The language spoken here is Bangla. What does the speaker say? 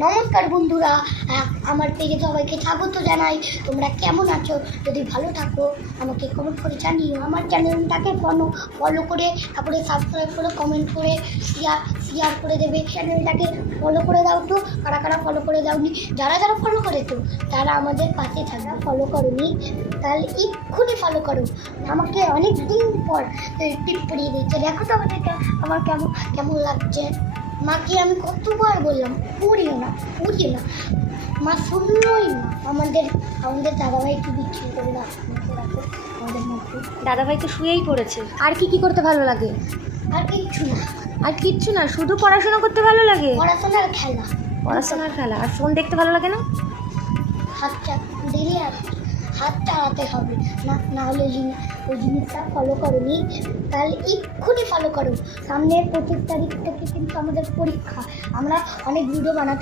নমস্কার বন্ধুরা, আমার পেজে সবাইকে স্বাগত জানাই। তোমরা কেমন আছো? যদি ভালো থাকো আমাকে কমেন্ট করে জানিও। আমার চ্যানেলটাকে ফলো করে, তারপরে সাবস্ক্রাইব করে, কমেন্ট করে, শেয়ার করে দেবে। চ্যানেলটাকে ফলো করে দাও তো। কারা কারা ফলো করে দাওনি, যারা যারা ফলো করেছো তারা আমাদের পাশে থাকবে। ফলো করোনি তাহলে এক্ষুনি ফলো করো। আমাকে অনেক দিন পর টিপ পড়িয়ে দিয়েছে। দেখো তো আমাদেরটা আমার কেমন কেমন লাগছে। মাকে আমি কতবার বললাম পড়িও না। মা শুনলই না। আমাদের দাদাভাই কি বিক্রি করে রাখো আমাদের মধ্যে। দাদাভাই তো শুয়েই পড়েছে। আর কি করতে ভালো লাগে? আর কিচ্ছু না, আর কিচ্ছু না, শুধু পড়াশোনা করতে ভালো লাগে? পড়াশোনার খেলা। পড়াশোনার খেলা আর ফোন দেখতে ভালো লাগে না? হাত চালাতে হবে না হলে ওই জিনিসটা ফলো করোনি তাহলে এক্ষুনি ফলো করো। সামনে 25 তারিখ থেকে কিন্তু আমাদের পরীক্ষা। আমরা অনেক ভিডিও বানাতে